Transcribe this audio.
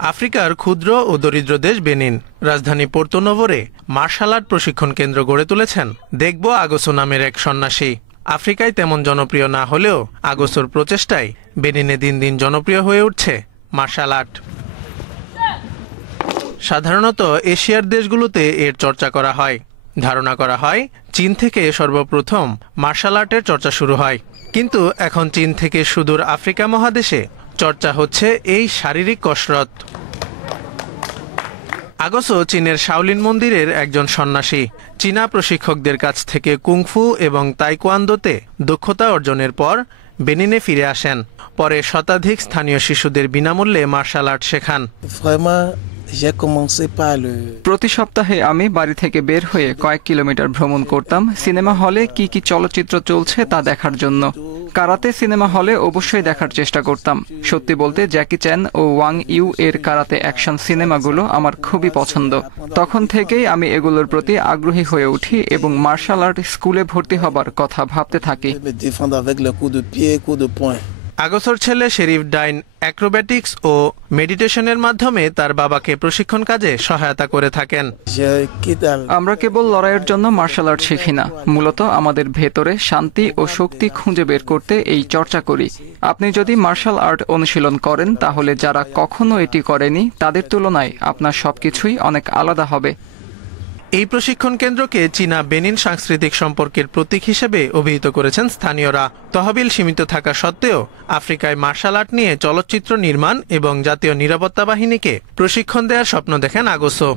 আফ্রিকার ক্ষুদ্র ও দরিদ্র দেশ বেনিন রাজধানী পোর্তো নোভোরে মার্শাল আর্ট প্রশিক্ষণ কেন্দ্র গড়ে তুলেছেন দেখবো আগোসো নামের এক সন্ন্যাসী। আফ্রিকায় তেমন জনপ্রিয় না হলেও আগোসোর প্রচেষ্টায় বেনিনে দিন দিন জনপ্রিয় হয়ে উঠছে মার্শাল আর্ট। সাধারণত এশিয়ার দেশগুলোতে এর চর্চা করা হয়। ধারণা করা হয় চীন থেকে সর্বপ্রথম মার্শাল আর্টের চর্চা শুরু হয়, কিন্তু এখন চীন থেকে সুদূর আফ্রিকা মহাদেশে চর্চা হচ্ছে এই শারীরিক কসরত। আগোসো চীনের শাওলিন মন্দিরের একজন সন্ন্যাসী। চীনা প্রশিক্ষকদের কাছ থেকে কুংফু এবং তাইকোয়ান্দোতে দক্ষতা অর্জনের পর বেনিনে ফিরে আসেন। পরে শতাধিক স্থানীয় শিশুদের বিনামূল্যে মার্শাল আর্ট শেখান। প্রতি সপ্তাহে আমি বাড়ি থেকে বের হয়ে কয়েক কিলোমিটার ভ্রমণ করতাম সিনেমা হলে কি কি চলচ্চিত্র চলছে তা দেখার জন্য। কারাতে সিনেমা হলে অবশ্যই দেখার চেষ্টা করতাম। সত্যি বলতে জ্যাকি চ্যান ও ওয়াং ইউ এর কারাতে অ্যাকশন সিনেমাগুলো আমার খুবই পছন্দ। তখন থেকেই আমি এগুলোর প্রতি আগ্রহী হয়ে উঠি এবং মার্শাল আর্ট স্কুলে ভর্তি হবার কথা ভাবতে থাকি। আগোসোর ছেলে শেরিফ ডাইন অ্যাক্রোব্যাটিক্স ও মেডিটেশনের মাধ্যমে তার বাবাকে প্রশিক্ষণ কাজে সহায়তা করে থাকেন। আমরা কেবল লড়াইয়ের জন্য মার্শাল আর্ট শিখি না, মূলত আমাদের ভেতরে শান্তি ও শক্তি খুঁজে বের করতে এই চর্চা করি। আপনি যদি মার্শাল আর্ট অনুশীলন করেন তাহলে যারা কখনো এটি করেনি তাদের তুলনায় আপনার সবকিছুই অনেক আলাদা হবে। এই প্রশিক্ষণ কেন্দ্রকে চীনা বেনিন সাংস্কৃতিক সম্পর্কের প্রতীক হিসেবে অভিহিত করেছেন স্থানীয়রা। তহবিল সীমিত থাকা সত্ত্বেও আফ্রিকায় মার্শাল আর্ট নিয়ে চলচ্চিত্র নির্মাণ এবং জাতীয় নিরাপত্তা বাহিনীকে প্রশিক্ষণ দেওয়ার স্বপ্ন দেখেন আগোসো।